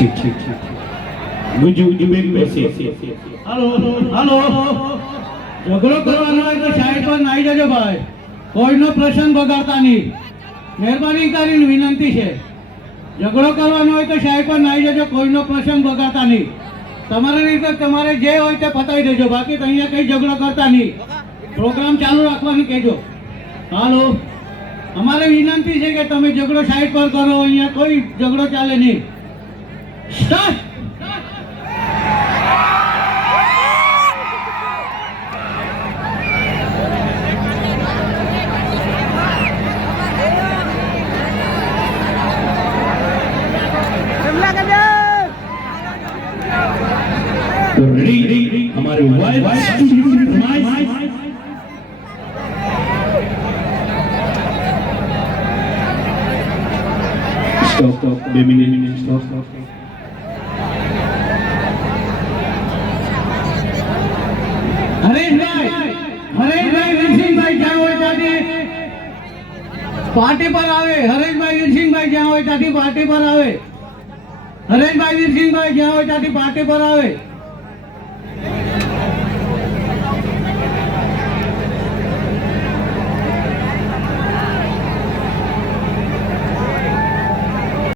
ठीक ठीक ठीक मुझे उजबेक पैसे हेलो हेलो झगड़ो करवानो है तो साइड पर नहीं जाजो भाई कोईनो प्रसंग बगाड़ता नहीं मेहरबानी करीने विनंती है झगड़ो करवानो है तो साइड पर नहीं जाजो कोईनो प्रसंग बगाड़ता नहीं તમારી રીતે તમારે જે હોય તે પતાવી દેજો બાકી તો અહીંયા કઈ ઝઘડો કરતા નહીં પ્રોગ્રામ ચાલુ રાખવાનું કહેજો હાલો અમારે વિનંતી છે કે તમે ઝઘડો સાઈડ પર કરો અહીંયા કોઈ ઝઘડો ચાલે નહીં સ્ટાર્ટ तो रेडी हमारे wife stop stop 2 minute stop stop Hareshbhai Virsinhbhai જ્યાં હોય ત્યાંથી પાર્ટી પર આવે હરેશભાઈ વીરસિંહભાઈ જ્યાં હોય ત્યાંથી પાર્ટી પર આવે હરેશભાઈ વીરસિંહભાઈ જ્યાં હોય ત્યાંથી પાર્ટી પર આવે